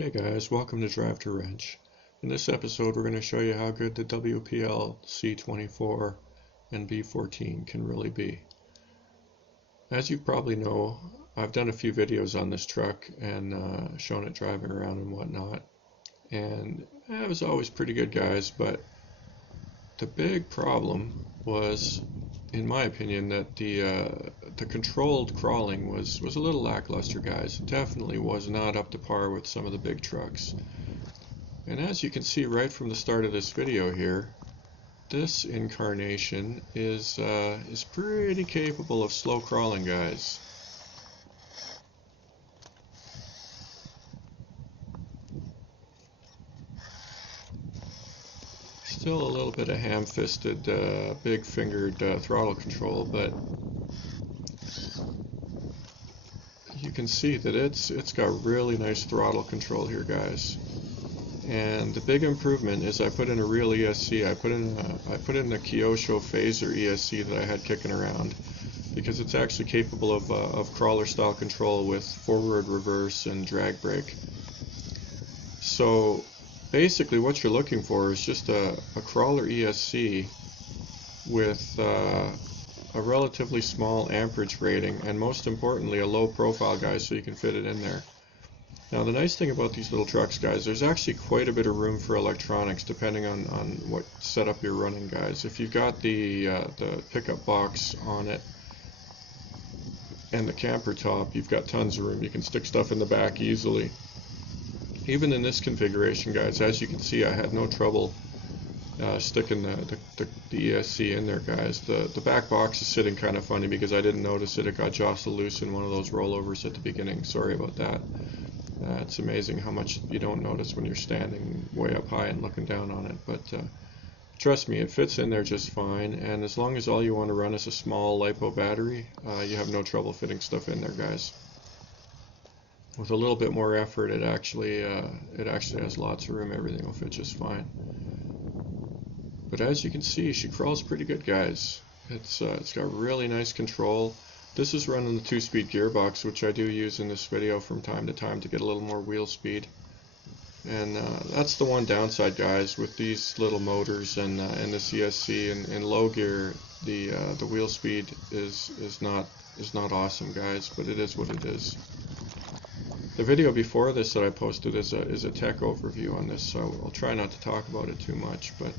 Hey guys, welcome to Drive to Wrench. In this episode we're going to show you how good the WPL C24 and B14 can really be. As you probably know, I've done a few videos on this truck and shown it driving around and whatnot, and it was always pretty good, guys, but the big problem was, in my opinion, that the controlled crawling was a little lackluster, guys. It definitely was not up to par with some of the big trucks. And as you can see right from the start of this video here, this incarnation is pretty capable of slow crawling, guys. Still a little bit of ham-fisted, big-fingered throttle control, but you can see that it's got really nice throttle control here, guys. And the big improvement is I put in a real ESC. I put in the Kyosho Fazer ESC that I had kicking around, because it's actually capable of crawler-style control with forward, reverse, and drag brake. So basically what you're looking for is just a crawler ESC with a relatively small amperage rating, and most importantly a low profile, guys, so you can fit it in there. Now the nice thing about these little trucks, guys, there's actually quite a bit of room for electronics depending on what setup you're running, guys. If you've got the pickup box on it and the camper top, you've got tons of room. You can stick stuff in the back easily. Even in this configuration, guys, as you can see, I had no trouble sticking the ESC in there, guys. The back box is sitting kind of funny because I didn't notice it. It got jostled loose in one of those rollovers at the beginning. Sorry about that. It's amazing how much you don't notice when you're standing way up high and looking down on it. But trust me, it fits in there just fine. And as long as all you want to run is a small LiPo battery, you have no trouble fitting stuff in there, guys. With a little bit more effort, it actually has lots of room. Everything will fit just fine. But as you can see, she crawls pretty good, guys. It's got really nice control. This is running the 2-speed gearbox, which I do use in this video from time to time to get a little more wheel speed. And that's the one downside, guys, with these little motors and the CSC. In low gear, the wheel speed is not awesome, guys, but it is what it is. The video before this that I posted is a tech overview on this, so I'll try not to talk about it too much, but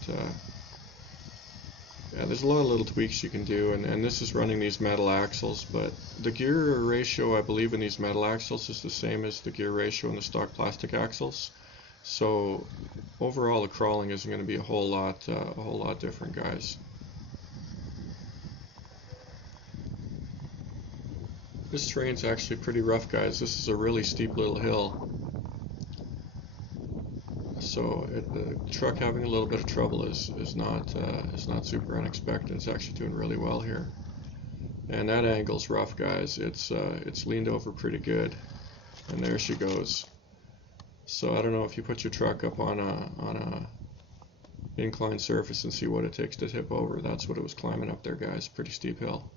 yeah, there's a lot of little tweaks you can do, and this is running these metal axles, but the gear ratio, I believe, in these metal axles is the same as the gear ratio in the stock plastic axles. So overall, the crawling isn't going to be a whole lot different, guys. This terrain's actually pretty rough, guys. This is a really steep little hill. So the truck having a little bit of trouble is not super unexpected. It's actually doing really well here. And that angle's rough, guys. It's leaned over pretty good. And there she goes. So I don't know if you put your truck up on a inclined surface and see what it takes to tip over. That's what it was climbing up there, guys. Pretty steep hill.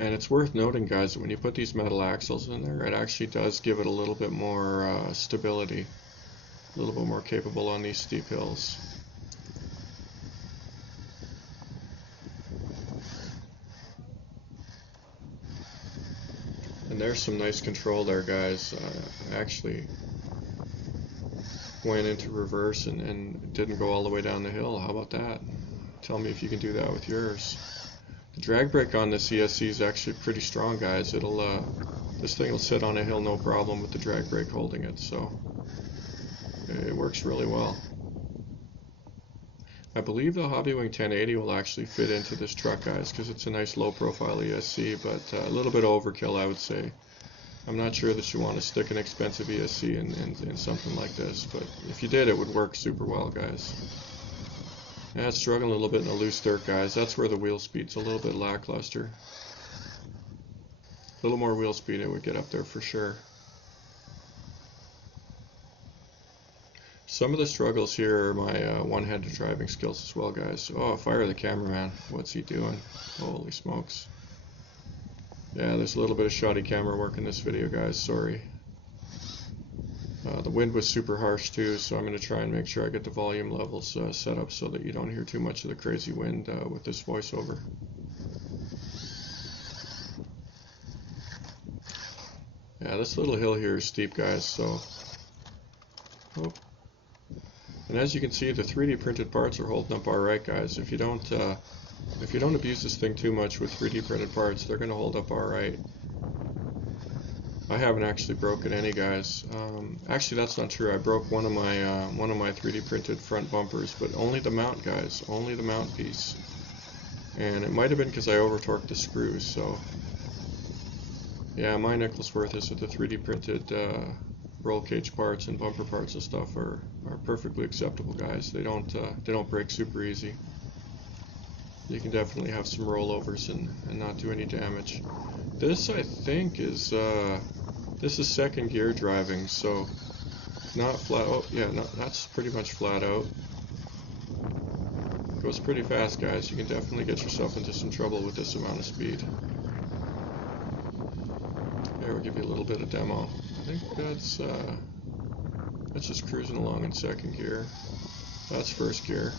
And it's worth noting, guys, that when you put these metal axles in there, it actually does give it a little bit more stability, a little bit more capable on these steep hills. And there's some nice control there, guys. I actually went into reverse and didn't go all the way down the hill. How about that? Tell me if you can do that with yours. The drag brake on this ESC is actually pretty strong, guys. This thing will sit on a hill no problem with the drag brake holding it, so it works really well. I believe the Hobbywing 1080 will actually fit into this truck, guys, because it's a nice low-profile ESC, but a little bit overkill, I would say. I'm not sure that you want to stick an expensive ESC in something like this, but if you did, it would work super well, guys. Yeah, it's struggling a little bit in the loose dirt, guys. That's where the wheel speed's a little bit lackluster. A little more wheel speed, it would get up there for sure. Some of the struggles here are my one-handed driving skills as well, guys. Oh, fire the cameraman. What's he doing? Holy smokes. Yeah, there's a little bit of shoddy camera work in this video, guys, sorry. The wind was super harsh too, so I'm going to try and make sure I get the volume levels set up so that you don't hear too much of the crazy wind with this voiceover. Yeah, this little hill here is steep, guys, so... Oh. And as you can see, the 3D printed parts are holding up alright, guys. If you don't abuse this thing too much with 3D printed parts, they're going to hold up alright. I haven't actually broken any, guys. Actually, that's not true. I broke one of my 3D printed front bumpers, but only the mount, guys. Only the mount piece. And it might have been because I over-torqued the screws. So, yeah, my nickel's worth is that the 3D printed roll cage parts and bumper parts and stuff are perfectly acceptable, guys. They don't break super easy. You can definitely have some rollovers and not do any damage. This, I think, is this is second gear driving, so not flat. Oh, yeah, no, that's pretty much flat out. Goes pretty fast, guys. You can definitely get yourself into some trouble with this amount of speed. Here, we'll give you a little bit of demo. I think that's just cruising along in second gear. That's first gear.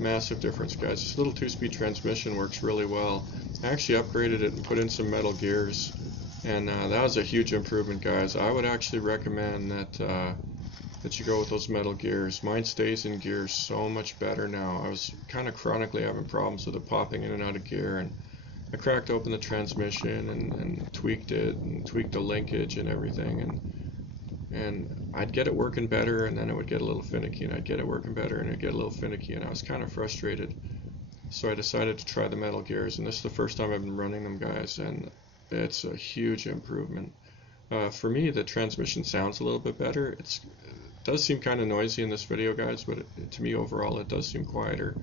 Massive difference, guys. This little 2-speed transmission works really well. I actually upgraded it and put in some metal gears, and that was a huge improvement, guys. I would actually recommend that you go with those metal gears. Mine stays in gear so much better now. I was kind of chronically having problems with it popping in and out of gear, and I cracked open the transmission and tweaked it and tweaked the linkage and everything, and I'd get it working better, and then it would get a little finicky, and I'd get it working better, and it'd get a little finicky, and I was kind of frustrated. So I decided to try the metal gears, and this is the first time I've been running them, guys, and it's a huge improvement. For me, the transmission sounds a little bit better. It does seem kind of noisy in this video, guys, but to me overall it does seem quieter.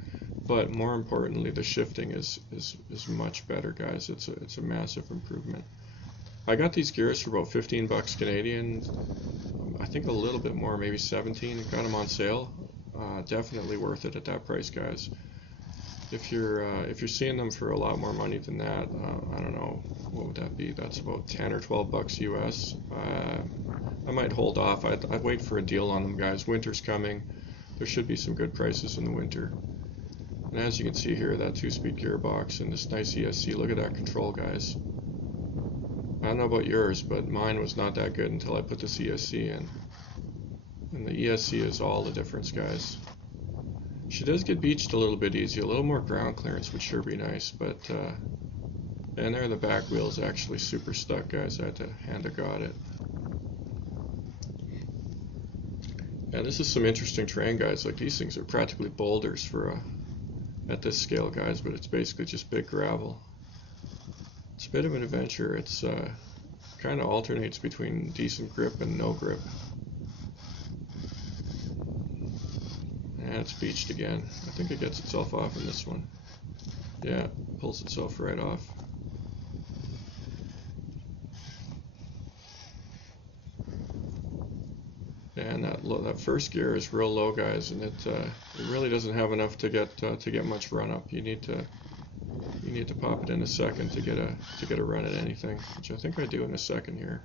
But more importantly, the shifting is much better, guys. It's a massive improvement. I got these gears for about 15 bucks Canadian. I think a little bit more, maybe 17. Got them on sale. Definitely worth it at that price, guys. If you're seeing them for a lot more money than that, I don't know, what would that be? That's about 10 or 12 bucks US. I might hold off. I'd wait for a deal on them, guys. Winter's coming. There should be some good prices in the winter. And as you can see here, that 2-speed gearbox and this nice ESC. Look at that control, guys. I don't know about yours, but mine was not that good until I put this ESC in. And the ESC is all the difference, guys. She does get beached a little bit easy. A little more ground clearance would sure be nice, but and there the back wheel is actually super stuck, guys. I had to hand to God it. And this is some interesting terrain, guys. Like, these things are practically boulders for at this scale, guys, but it's basically just big gravel. It's a bit of an adventure. It's kind of alternates between decent grip and no grip. And it's beached again. I think it gets itself off in this one. Yeah, pulls itself right off. And that first gear is real low, guys, and it really doesn't have enough to get much run up. You need to pop it in a second to get a run at anything, which I think I do in a second here.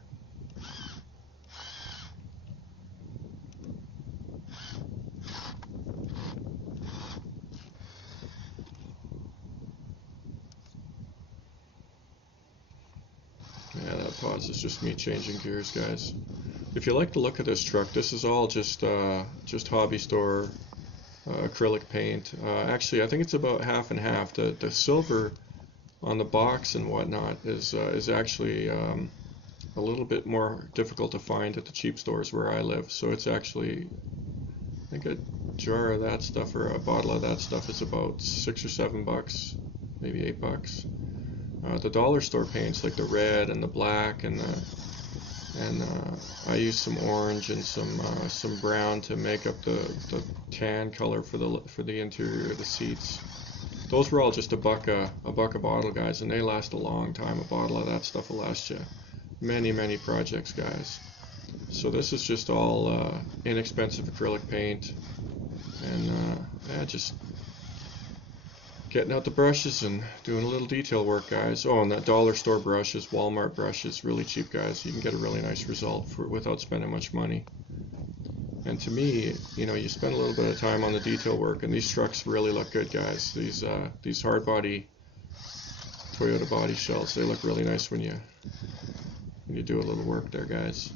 Yeah, that pause is just me changing gears, guys. If you like the look of this truck, this is all just hobby store acrylic paint. Actually, I think it's about half and half. The silver on the box and whatnot is actually a little bit more difficult to find at the cheap stores where I live. So it's actually, I think a jar of that stuff or a bottle of that stuff is about 6 or 7 bucks, maybe 8 bucks. The dollar store paints like the red and the black and I use some orange and some brown to make up the tan color for the interior of the seats. Those were all just a buck a bottle, guys, and they last a long time. A bottle of that stuff will last you many projects, guys. So this is just all inexpensive acrylic paint, and yeah, just Getting out the brushes and doing a little detail work, guys. Oh, and that dollar store brushes, Walmart brushes, really cheap, guys. You can get a really nice result without spending much money. And to me, you know, you spend a little bit of time on the detail work, and these trucks really look good, guys. These hard body Toyota body shells, they look really nice when you do a little work there, guys.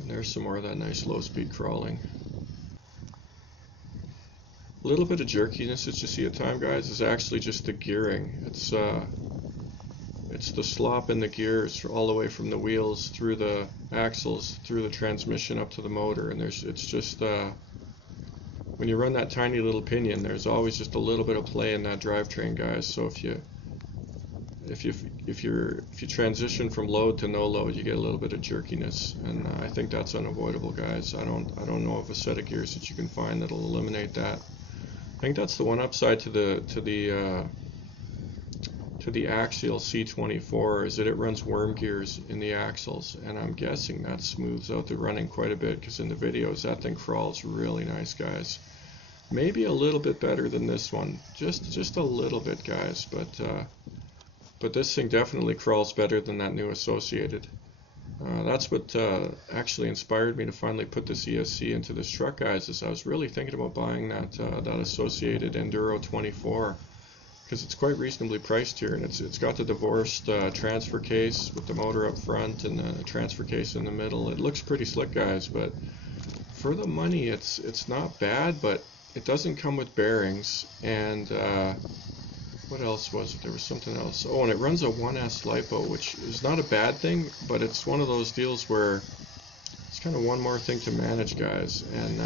And there's some more of that nice low-speed crawling. A little bit of jerkiness that you see at time, guys, is actually just the gearing. It's the slop in the gears all the way from the wheels through the axles, through the transmission up to the motor, and it's just when you run that tiny little pinion, there's always just a little bit of play in that drivetrain, guys. So if you transition from load to no load, you get a little bit of jerkiness, and I think that's unavoidable, guys. I don't know of a set of gears that you can find that'll eliminate that. I think that's the one upside to the axial C24 is that it runs worm gears in the axles, and I'm guessing that smooths out the running quite a bit, because in the videos that thing crawls really nice, guys. Maybe a little bit better than this one, just a little bit, guys, but this thing definitely crawls better than that new Associated. That's what actually inspired me to finally put this ESC into this truck, guys, is I was really thinking about buying that Associated Enduro 24, because it's quite reasonably priced here, and it's got the divorced transfer case with the motor up front and the transfer case in the middle. It looks pretty slick, guys, but for the money it's not bad, but it doesn't come with bearings, and what else was it? There was something else. Oh, and it runs a 1S LiPo, which is not a bad thing, but it's one of those deals where it's kind of one more thing to manage, guys. And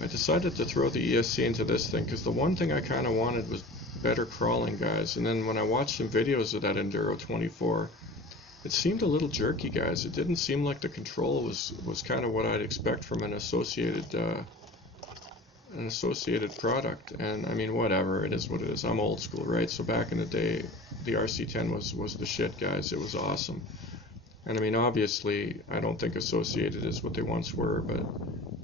I decided to throw the ESC into this thing because the one thing I kind of wanted was better crawling, guys. And then when I watched some videos of that Enduro 24, it seemed a little jerky, guys. It didn't seem like the control was kind of what I'd expect from an associated product. And I mean, whatever, it is what it is. I'm old school, right? So back in the day, the RC10 was the shit, guys. It was awesome. And I mean, obviously, I don't think Associated is what they once were, but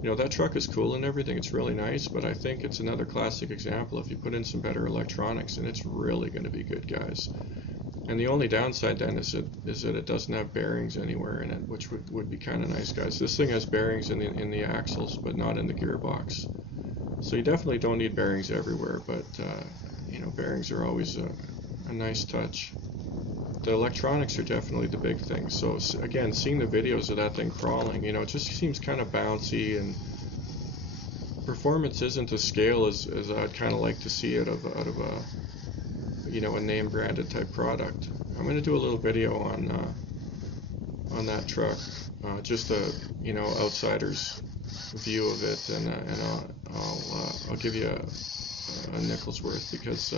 you know, that truck is cool and everything. It's really nice, but I think it's another classic example. If you put in some better electronics, and it's really going to be good, guys. And the only downside then is that it doesn't have bearings anywhere in it, which would be kind of nice, guys. This thing has bearings in the axles, but not in the gearbox. So you definitely don't need bearings everywhere, but you know, bearings are always a nice touch. The electronics are definitely the big thing. So again, seeing the videos of that thing crawling, you know, it just seems kind of bouncy, and performance isn't to scale as I'd kind of like to see it out of a, you know, a name branded type product. I'm going to do a little video on that truck, just a, you know, outsider's view of it, and I'll give you a nickel's worth, because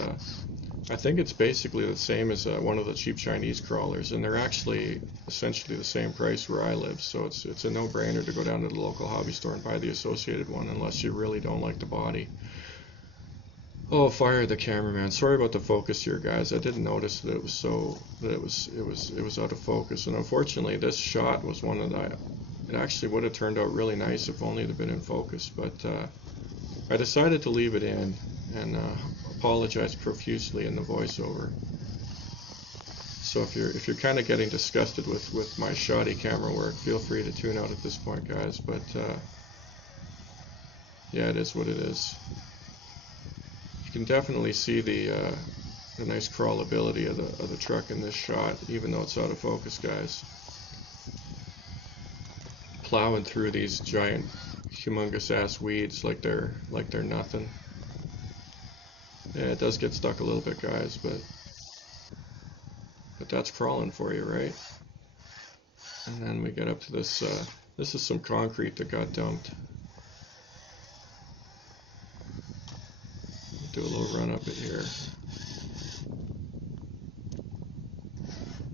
I think it's basically the same as one of the cheap Chinese crawlers, and they're actually essentially the same price where I live, so it's a no-brainer to go down to the local hobby store and buy the Associated one, unless you really don't like the body. Oh, fire the cameraman. Sorry about the focus here, guys. I didn't notice that it was out of focus, and unfortunately this shot was one that it actually would have turned out really nice if only it had been in focus, but I decided to leave it in, and apologize profusely in the voiceover. So if you're kind of getting disgusted with my shoddy camera work, feel free to tune out at this point, guys. But yeah, it is what it is. You can definitely see the nice crawlability of the truck in this shot, even though it's out of focus, guys. Plowing through these giant, humongous ass weeds like they're nothing. Yeah, it does get stuck a little bit, guys, but that's crawling for you, right? And then we get up to this. This is some concrete that got dumped. Do a little run up it here.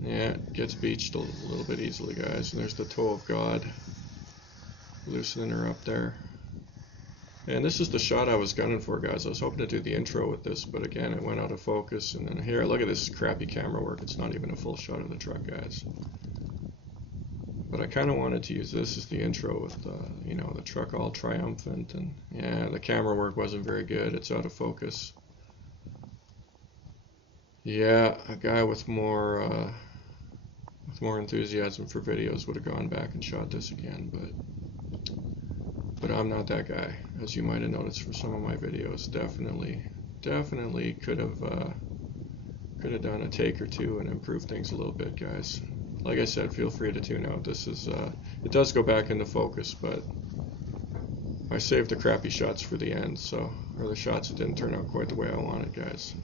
Yeah, it gets beached a little bit easily, guys. And there's the toe of God, loosening her up there. And this is the shot I was gunning for, guys. I was hoping to do the intro with this, but again, it went out of focus. And then here, look at this crappy camera work. It's not even a full shot of the truck, guys. But I kind of wanted to use this as the intro with, you know, the truck all triumphant. And yeah, the camera work wasn't very good. It's out of focus. Yeah, a guy with more enthusiasm for videos would have gone back and shot this again, but I'm not that guy, as you might have noticed from some of my videos. Definitely could have done a take or two and improved things a little bit, guys. Like I said, feel free to tune out. This is it does go back into focus, but I saved the crappy shots for the end, so, or the shots that didn't turn out quite the way I wanted, guys.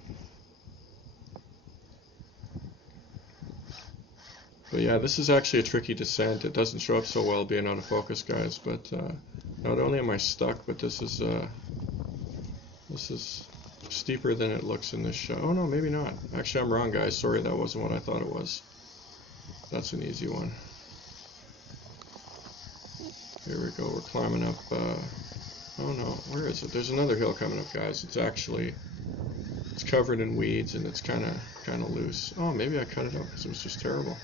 But yeah, this is actually a tricky descent. It doesn't show up so well being out of focus, guys, but not only am I stuck, but this is steeper than it looks in this shot. Oh no, maybe not. Actually, I'm wrong, guys. Sorry, that wasn't what I thought it was. That's an easy one. Here we go. We're climbing up. Oh no, where is it? There's another hill coming up, guys. It's covered in weeds and it's kind of loose. Oh, maybe I cut it out because it was just terrible.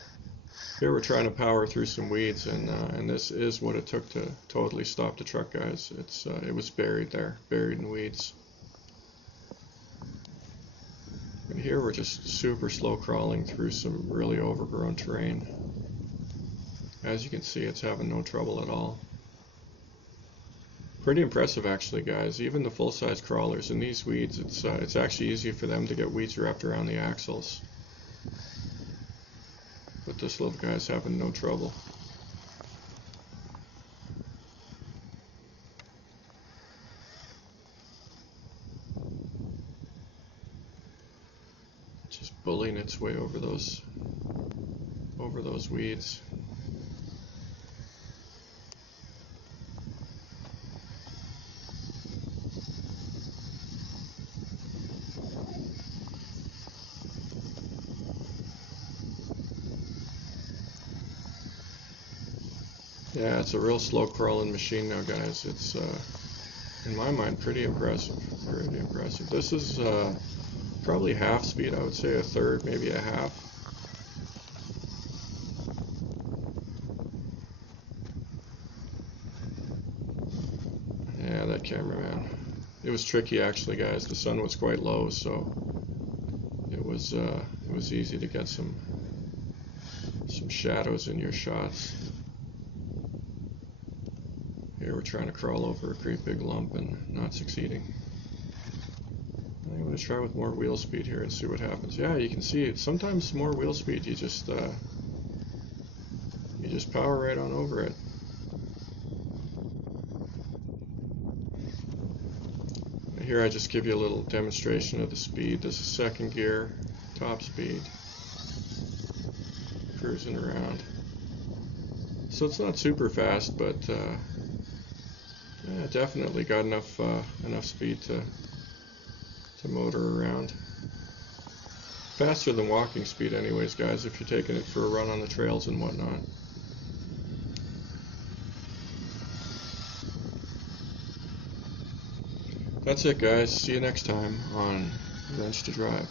Here we're trying to power through some weeds, and this is what it took to totally stop the truck, guys. It was buried there, buried in weeds. And here we're just super slow crawling through some really overgrown terrain. As you can see, it's having no trouble at all. Pretty impressive, actually, guys. Even the full-size crawlers in these weeds, it's actually easy for them to get weeds wrapped around the axles. But this little guy's having no trouble. Just bullying its way over those weeds. Yeah, it's a real slow crawling machine now, guys. It's, in my mind, pretty impressive. Pretty impressive. This is probably half speed. I would say a third, maybe a half. Yeah, that cameraman. It was tricky, actually, guys. The sun was quite low, so it was easy to get some shadows in your shots. Here we're trying to crawl over a great big lump and not succeeding. I'm going to try with more wheel speed here and see what happens. Yeah, you can see it. Sometimes more wheel speed, you just power right on over it. Here I just give you a little demonstration of the speed. This is second gear, top speed, cruising around. So it's not super fast, but yeah, definitely got enough speed to motor around. Faster than walking speed anyways, guys, if you're taking it for a run on the trails and whatnot. That's it, guys. See you next time on Wrench to Drive.